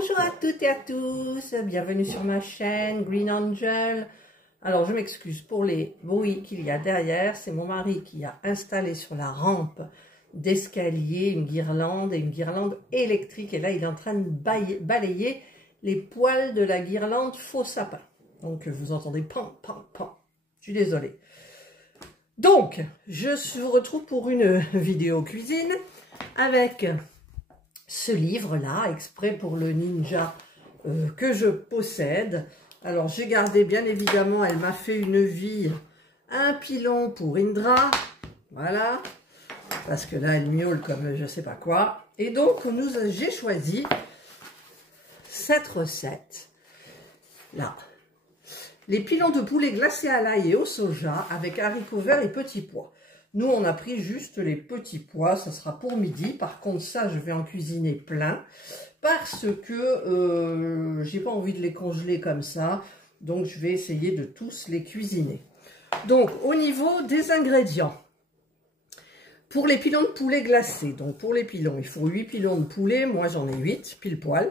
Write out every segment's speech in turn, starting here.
Bonjour à toutes et à tous, bienvenue sur ma chaîne Green Angel. Alors je m'excuse pour les bruits qu'il y a derrière, c'est mon mari qui a installé sur la rampe d'escalier une guirlande et une guirlande électrique. Et là il est en train de balayer les poils de la guirlande faux sapin. Donc vous entendez pan, pan, pan, je suis désolée. Donc je vous retrouve pour une vidéo cuisine avec ce livre-là, exprès pour le ninja que je possède. Alors, j'ai gardé, bien évidemment, elle m'a fait une vie, un pilon pour Indra. Voilà. Parce que là, elle miaule comme je sais pas quoi. Et donc, j'ai choisi cette recette. Là. Les pilons de poulet glacés à l'ail et au soja avec haricots verts et petits pois. Nous, on a pris juste les petits pois, ça sera pour midi. Par contre, ça, je vais en cuisiner plein parce que j'ai pas envie de les congeler comme ça. Donc, je vais essayer de tous les cuisiner. Donc, au niveau des ingrédients, pour les pilons de poulet glacés, donc pour les pilons, il faut 8 pilons de poulet. Moi, j'en ai 8, pile poil.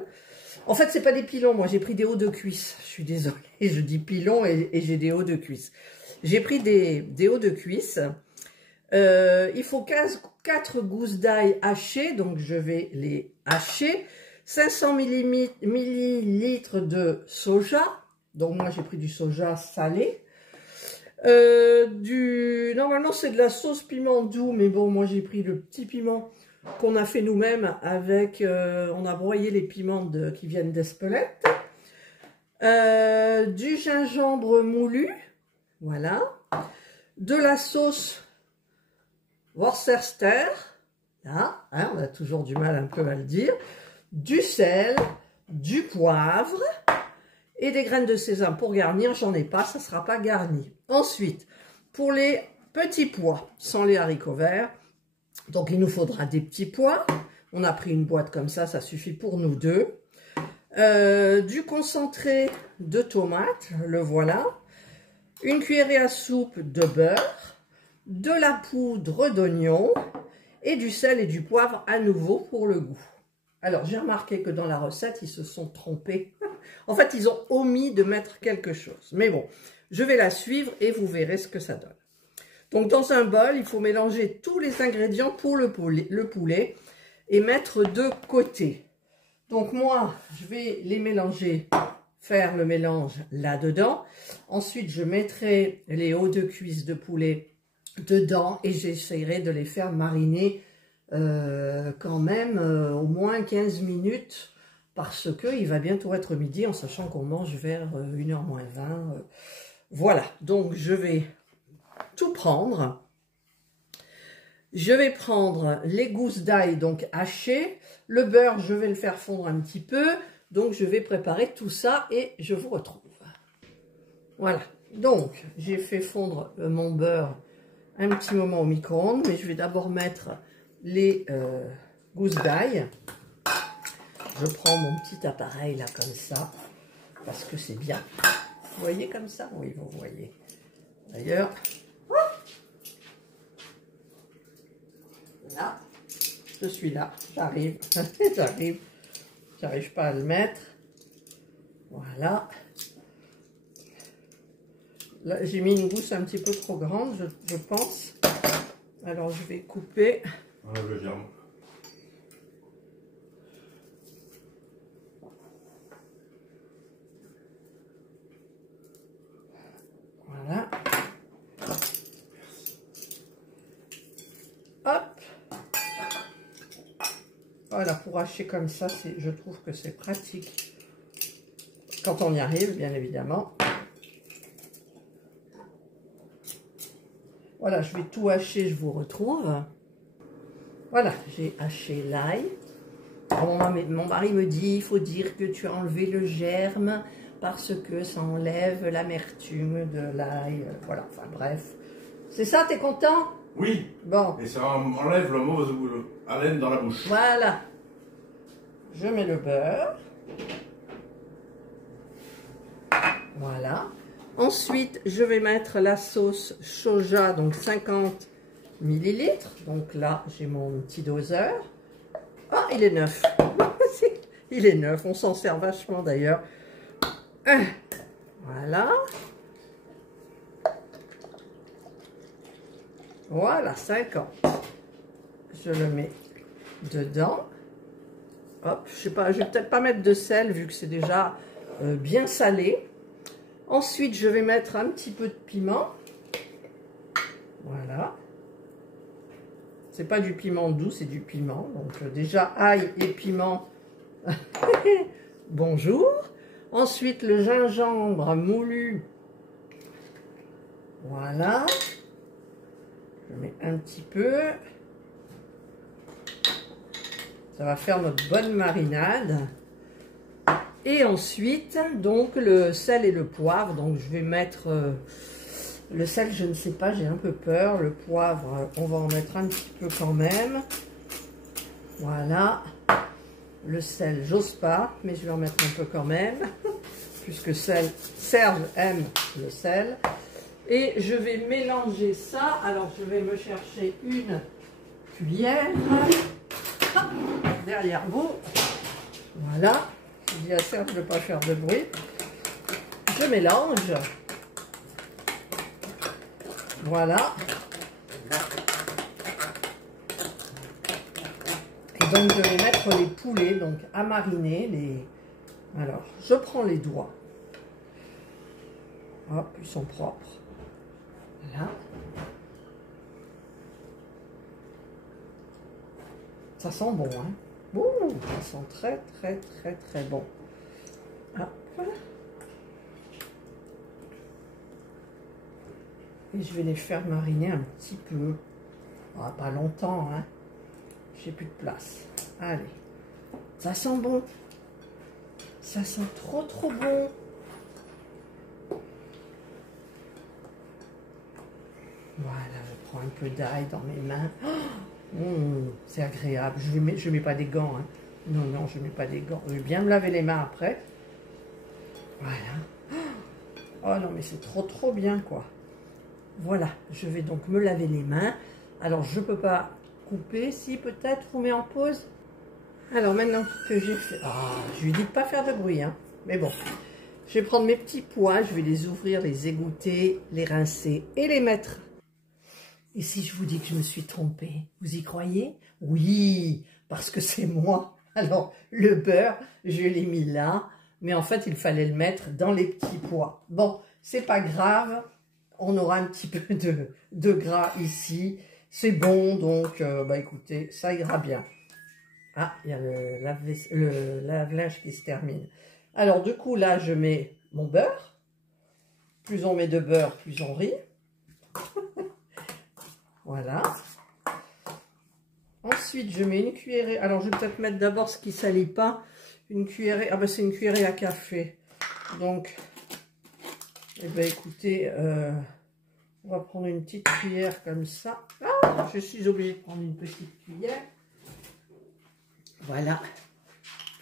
En fait, c'est pas des pilons, moi, j'ai pris des hauts de cuisse. Je suis désolée, je dis pilons et j'ai des hauts de cuisse. J'ai pris des hauts de cuisse. Il faut 4 gousses d'ail hachées, donc je vais les hacher. 500 ml de soja, donc moi j'ai pris du soja salé. Normalement c'est de la sauce piment doux, mais bon moi j'ai pris le petit piment qu'on a fait nous-mêmes avec, on a broyé les piments qui viennent d'Espelette. Du gingembre moulu, voilà. De la sauce Worcester, là, hein, on a toujours du mal un peu à le dire, du sel, du poivre et des graines de sésame pour garnir. J'en ai pas, ça ne sera pas garni. Ensuite, pour les petits pois, sans les haricots verts, donc il nous faudra des petits pois. On a pris une boîte comme ça suffit pour nous deux. Du concentré de tomate, le voilà. Une cuillerée à soupe de beurre. De la poudre d'oignon et du sel et du poivre à nouveau pour le goût. Alors, j'ai remarqué que dans la recette, ils se sont trompés. En fait, ils ont omis de mettre quelque chose. Mais bon, je vais la suivre et vous verrez ce que ça donne. Donc, dans un bol, il faut mélanger tous les ingrédients pour le poulet et mettre de côté. Donc, moi, je vais les mélanger, faire le mélange là-dedans. Ensuite, je mettrai les hauts de cuisse de poulet dedans et j'essaierai de les faire mariner quand même au moins 15 minutes parce que il va bientôt être midi en sachant qu'on mange vers 1h moins 20. Voilà, donc je vais tout prendre. Je vais prendre les gousses d'ail donc hachées. Le beurre, je vais le faire fondre un petit peu. Donc je vais préparer tout ça et je vous retrouve. Voilà, donc j'ai fait fondre mon beurre un petit moment au micro-ondes, mais je vais d'abord mettre les gousses d'ail. Je prends mon petit appareil là comme ça, parce que c'est bien. Vous voyez comme ça? Oui, vous voyez. D'ailleurs, là, je suis là, j'arrive, j'arrive pas à le mettre. Voilà. Là, j'ai mis une gousse un petit peu trop grande, je pense. Alors, je vais couper. Enlève le germe. Voilà. Hop. Voilà, pour hacher comme ça, je trouve que c'est pratique. Quand on y arrive, bien évidemment. Voilà, je vais tout hacher, je vous retrouve. Voilà, j'ai haché l'ail. Mon mari me dit, il faut dire que tu as enlevé le germe parce que ça enlève l'amertume de l'ail. Voilà, enfin bref. C'est ça, t'es content? Oui. Bon. Et ça enlève la mauvaise haleine dans la bouche. Voilà. Je mets le beurre. Voilà. Ensuite, je vais mettre la sauce soja, donc 50 ml. Donc là, j'ai mon petit doseur. Ah, il est neuf. Il est neuf, on s'en sert vachement d'ailleurs. Voilà. Voilà, 50. Je le mets dedans. Hop, je sais pas, je vais peut-être pas mettre de sel vu que c'est déjà bien salé. Ensuite, je vais mettre un petit peu de piment. Voilà. C'est pas du piment doux, c'est du piment. Donc déjà, ail et piment. Bonjour. Ensuite, le gingembre moulu. Voilà. Je mets un petit peu. Ça va faire notre bonne marinade. Et ensuite, donc, le sel et le poivre. Donc, je vais mettre... le sel, je ne sais pas, j'ai un peu peur. Le poivre, on va en mettre un petit peu quand même. Voilà. Le sel, j'ose pas, mais je vais en mettre un peu quand même. Puisque Serge aime le sel. Et je vais mélanger ça. Alors, je vais me chercher une cuillère. Derrière vous. Voilà. Je dis à Serge de ne pas faire de bruit. Je mélange. Voilà. Et donc, je vais mettre les poulets donc, à mariner. Alors, je prends les doigts. Hop, ils sont propres. Voilà. Ça sent bon, hein. Ouh, ça sent très, très, très, très bon. Hop. Et je vais les faire mariner un petit peu. Ah, pas longtemps, hein. J'ai plus de place. Allez. Ça sent bon. Ça sent trop, trop bon. Voilà, je prends un peu d'ail dans mes mains. C'est agréable. Je mets pas des gants. Hein. Non, non, je mets pas des gants. Je vais bien me laver les mains après. Voilà. Oh non, mais c'est trop, trop bien, quoi. Voilà, je vais donc me laver les mains. Alors, je peux pas couper. Si, peut-être, vous mets en pause. Alors, maintenant que j'ai fait... Ah, je lui dis de pas faire de bruit, hein. Mais bon. Je vais prendre mes petits pois. Je vais les ouvrir, les égoutter, les rincer et les mettre. Et si je vous dis que je me suis trompée, vous y croyez? Oui, parce que c'est moi. Alors, le beurre, je l'ai mis là, mais en fait, il fallait le mettre dans les petits pois. Bon, c'est pas grave, on aura un petit peu de gras ici. C'est bon, donc, bah écoutez, ça ira bien. Ah, il y a le lave-linge qui se termine. Alors, du coup, là, je mets mon beurre. Plus on met de beurre, plus on rit. Voilà. Ensuite, je mets une cuillerée. Alors, je vais peut-être mettre d'abord ce qui ne salit pas. Une cuillerée. Ah ben, c'est une cuillerée à café. Donc, eh ben, écoutez, on va prendre une petite cuillère comme ça. Ah, je suis obligée de prendre une petite cuillère. Voilà.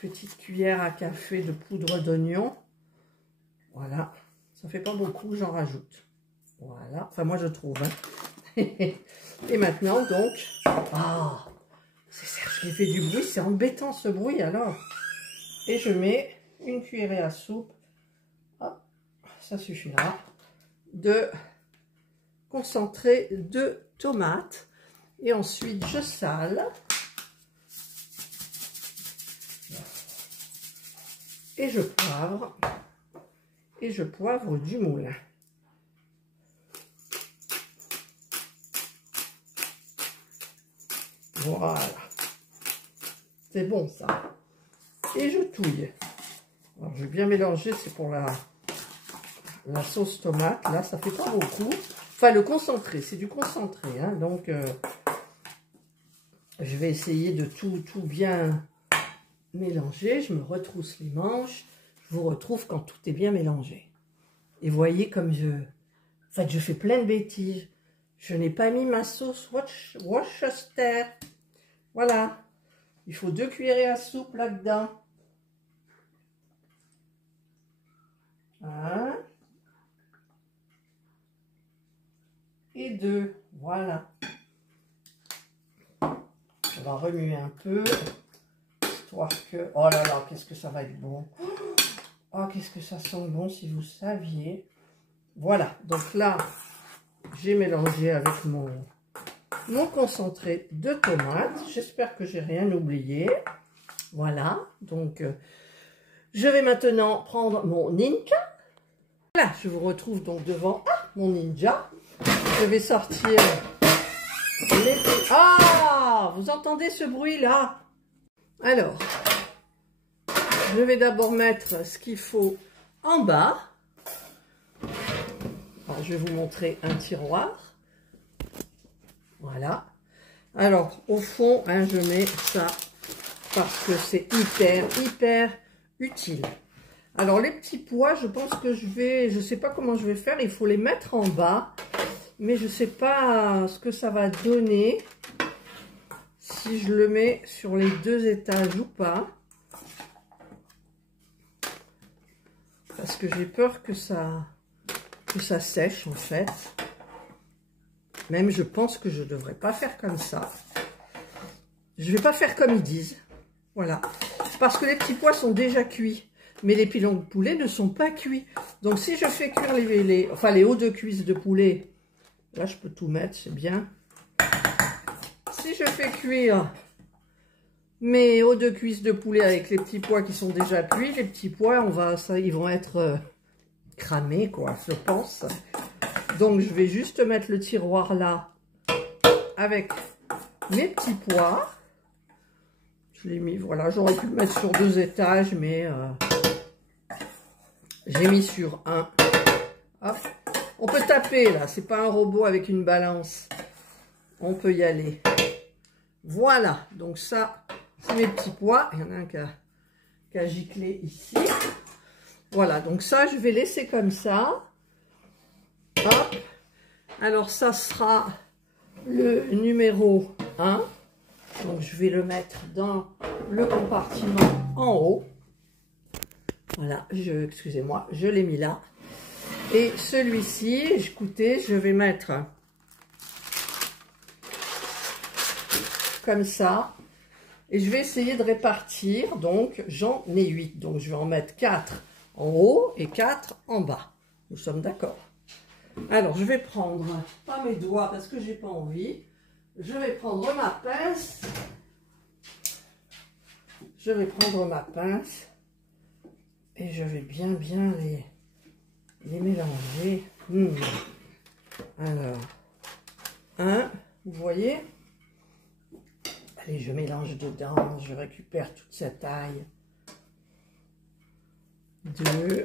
Petite cuillère à café de poudre d'oignon. Voilà. Ça fait pas beaucoup, j'en rajoute. Voilà. Enfin, moi, je trouve. Hein. Et maintenant, donc... Ah, c'est Serge qui fait du bruit. C'est embêtant, ce bruit, alors. Et je mets une cuillerée à soupe. Hop, ça suffira. De concentré de tomates. Et ensuite, je sale. Et je poivre. Et je poivre du moulin. Voilà. C'est bon, ça. Et je touille. Alors, je vais bien mélanger. C'est pour la sauce tomate. Là, ça fait pas beaucoup. Enfin, le concentré. C'est du concentré. Hein, donc, je vais essayer de tout bien mélanger. Je me retrousse les manches. Je vous retrouve quand tout est bien mélangé. Et voyez comme en fait, je fais plein de bêtises. Je n'ai pas mis ma sauce Worcester. Voilà. Il faut 2 cuillerées à soupe là-dedans. 1 et 2. Voilà. On va remuer un peu, histoire que... Oh là là, qu'est-ce que ça va être bon. Oh, qu'est-ce que ça sent bon si vous saviez. Voilà, donc là, j'ai mélangé avec mon concentré de tomate. J'espère que j'ai rien oublié. Voilà, donc je vais maintenant prendre mon Ninja. Voilà, je vous retrouve donc devant mon Ninja. Je vais sortir les... Ah, vous entendez ce bruit-là? Alors, je vais d'abord mettre ce qu'il faut en bas. Alors, je vais vous montrer un tiroir. Voilà. Alors, au fond, hein, je mets ça parce que c'est hyper utile. Alors, les petits pois, je pense que je sais pas comment je vais faire. Il faut les mettre en bas. Mais je sais pas ce que ça va donner. Si je le mets sur les 2 étages ou pas. Parce que j'ai peur que ça sèche en fait. Même je pense que je ne devrais pas faire comme ça. Je ne vais pas faire comme ils disent. Voilà. Parce que les petits pois sont déjà cuits. Mais les pilons de poulet ne sont pas cuits. Donc si je fais cuire les hauts de cuisse de poulet. Là je peux tout mettre, c'est bien. Si je fais cuire mes hauts de cuisse de poulet avec les petits pois qui sont déjà cuits, les petits pois, ils vont être cramés, quoi, je pense. Donc, je vais juste mettre le tiroir là avec mes petits pois. Je l'ai mis, voilà, j'aurais pu le mettre sur 2 étages, mais j'ai mis sur un. Hop. On peut taper, là, c'est pas un robot avec une balance. On peut y aller. Voilà, donc ça, c'est mes petits pois. Il y en a un qui a giclé ici. Voilà, donc ça, je vais laisser comme ça. Hop. Alors, ça sera le numéro 1. Donc, je vais le mettre dans le compartiment en haut. Voilà, excusez-moi, je l'ai mis là. Et celui-ci, écoutez, je vais mettre comme ça. Et je vais essayer de répartir. Donc, j'en ai 8. Donc, je vais en mettre 4 en haut et 4 en bas. Nous sommes d'accord. Alors, je vais prendre, pas mes doigts parce que j'ai pas envie. Je vais prendre ma pince. Je vais prendre ma pince. Et je vais bien les mélanger. Alors, 1, vous voyez? Allez, je mélange dedans, je récupère toute cette taille. 2.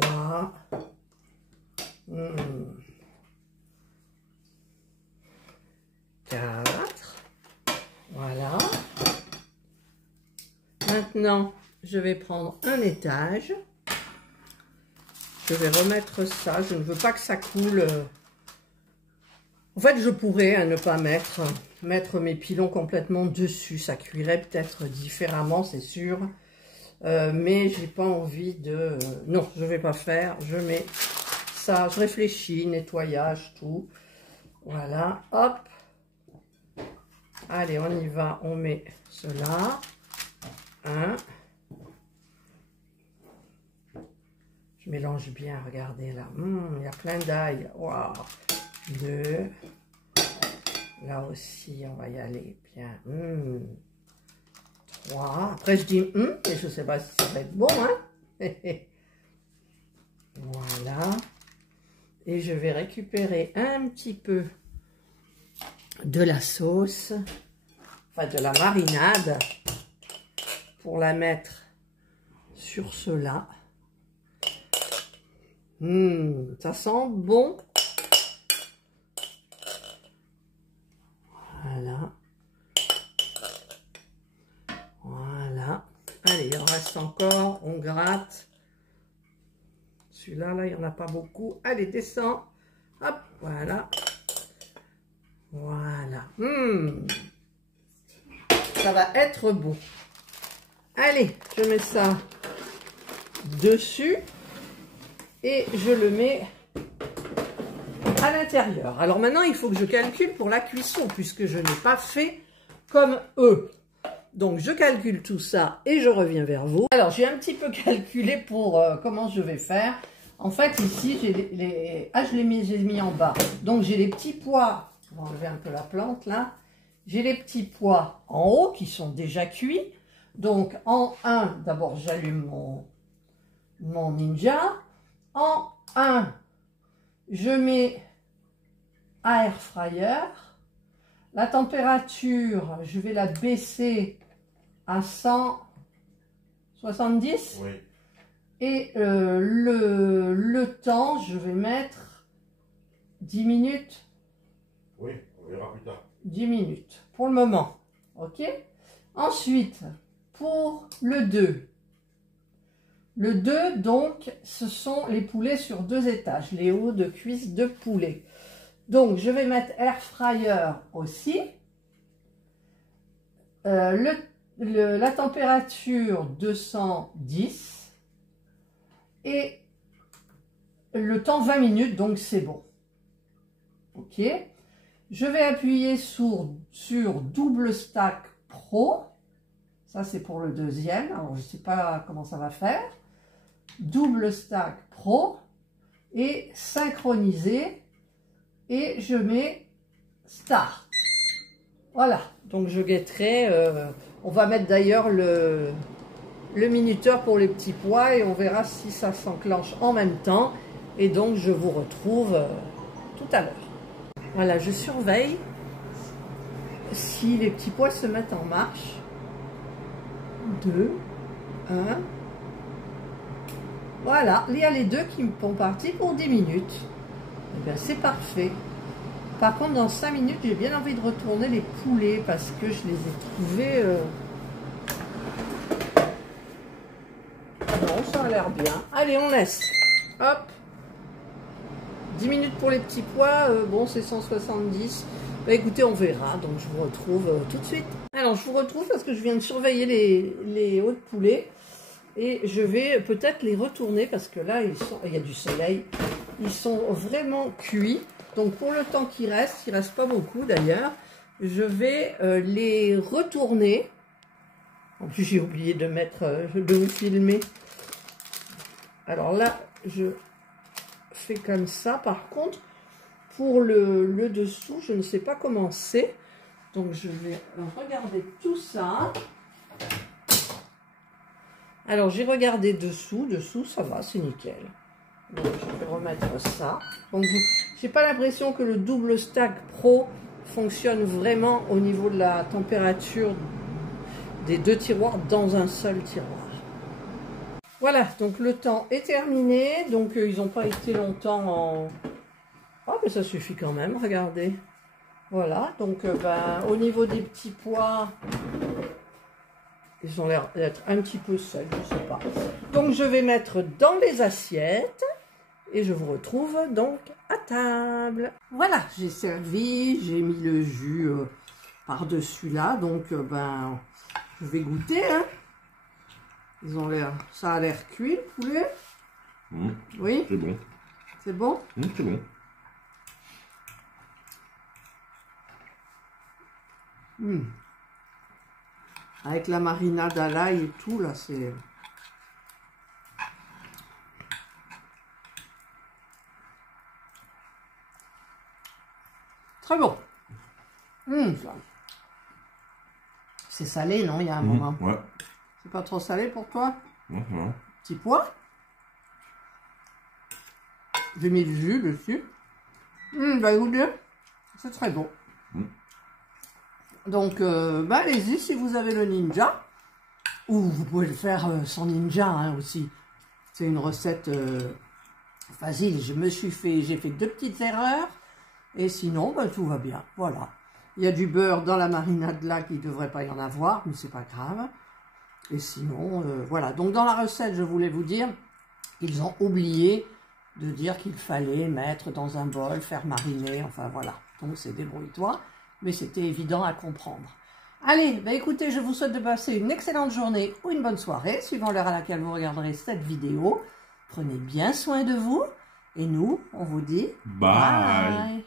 3. 4. Voilà. Maintenant, je vais prendre un étage. Je vais remettre ça. Je ne veux pas que ça coule. En fait, je pourrais ne pas mettre mes pilons complètement dessus. Ça cuirait peut-être différemment, c'est sûr. Mais j'ai pas envie de... non, je vais pas faire. Je mets ça, je réfléchis, nettoyage, tout. Voilà, hop. Allez, on y va. On met cela. 1. Je mélange bien, regardez là. Il y a plein d'ail. Waouh. 2. Là aussi, on va y aller bien. 3. Après, je dis et je ne sais pas si ça va être bon, hein. Voilà. Et je vais récupérer un petit peu de la sauce, enfin de la marinade, pour la mettre sur cela. Ça sent bon. Voilà. Voilà. Allez, il en reste encore. On gratte. Celui-là, là, il n'y en a pas beaucoup. Allez, descends. Hop, voilà. Voilà. Ça va être beau. Allez, je mets ça dessus. Et je le mets à l'intérieur. Alors maintenant, il faut que je calcule pour la cuisson, puisque je n'ai pas fait comme eux. Donc, je calcule tout ça et je reviens vers vous. Alors, j'ai un petit peu calculé pour comment je vais faire. En fait, ici, j'ai j'ai mis en bas. Donc, j'ai les petits pois. On va enlever un peu la plante, là. J'ai les petits pois en haut qui sont déjà cuits. Donc, en 1, d'abord, j'allume mon Ninja. En 1, je mets à air fryer. La température, je vais la baisser à 170. Oui. Et le temps, je vais mettre 10 minutes. Oui, on verra plus tard. 10 minutes pour le moment. Ok. Ensuite, pour le 2. Le 2, donc, ce sont les poulets sur 2 étages, les hauts de cuisse de poulet. Donc, je vais mettre air fryer aussi. La température 210 et le temps 20 minutes, donc c'est bon. Ok. Je vais appuyer sur double stack pro. Ça, c'est pour le deuxième. Alors, je ne sais pas comment ça va faire. Double stack pro et synchroniser. Et je mets start. Voilà. Donc, je guetterai. On va mettre d'ailleurs le minuteur pour les petits pois et on verra si ça s'enclenche en même temps. Et donc, je vous retrouve tout à l'heure. Voilà, je surveille si les petits pois se mettent en marche. 2, 1. Voilà, il y a les deux qui me font partie pour 10 minutes. Eh bien, c'est parfait. Par contre, dans 5 minutes, j'ai bien envie de retourner les poulets parce que je les ai trouvés... Non, ça a l'air bien. Allez, on laisse. Hop. 10 minutes pour les petits pois. Bon, c'est 170. Bah, écoutez, on verra. Donc, je vous retrouve tout de suite. Alors, je vous retrouve parce que je viens de surveiller les hauts de poulet. Et je vais peut-être les retourner parce que là, il y a du soleil. Ils sont vraiment cuits. Donc, pour le temps qui reste, il ne reste pas beaucoup d'ailleurs, je vais les retourner. En plus, j'ai oublié de vous filmer. Alors là, je fais comme ça. Par contre, pour le dessous, je ne sais pas comment c'est. Donc, je vais regarder tout ça. Alors, j'ai regardé dessous. Dessous, ça va, c'est nickel. Donc, je vais remettre ça. Donc, j'ai pas l'impression que le double stack pro fonctionne vraiment au niveau de la température des deux tiroirs dans un seul tiroir. Voilà, donc le temps est terminé. Donc, ils n'ont pas été longtemps en... Oh, mais ça suffit quand même, regardez. Voilà, donc au niveau des petits pois... Ils ont l'air d'être un petit peu secs, je ne sais pas. Donc, je vais mettre dans les assiettes et je vous retrouve donc à table. Voilà, j'ai servi, j'ai mis le jus par-dessus là. Donc, je vais goûter. Hein. Ils ont l'air, ça a l'air cuit, le poulet. Mmh. Oui. C'est bon. C'est bon. Mmh, c'est bon. Mmh. Avec la marinade à l'ail et tout, là, c'est... Très bon. Mmh. C'est salé, non, il y a un moment. Ouais. C'est pas trop salé pour toi? Ouais. Petit pois. J'ai mis du jus dessus. Bah écoutez, c'est très bon. Donc, allez-y si vous avez le Ninja. Ou vous pouvez le faire sans Ninja hein, aussi. C'est une recette facile. J'ai fait 2 petites erreurs. Et sinon, tout va bien. Voilà. Il y a du beurre dans la marinade là qui ne devrait pas y en avoir, mais c'est pas grave. Et sinon, voilà. Donc, dans la recette, je voulais vous dire, ils ont oublié de dire qu'il fallait mettre dans un bol, faire mariner. Enfin, voilà. Donc, c'est débrouille-toi. Mais c'était évident à comprendre. Allez, écoutez, je vous souhaite de passer une excellente journée ou une bonne soirée, suivant l'heure à laquelle vous regarderez cette vidéo. Prenez bien soin de vous Et nous, on vous dit Bye. bye.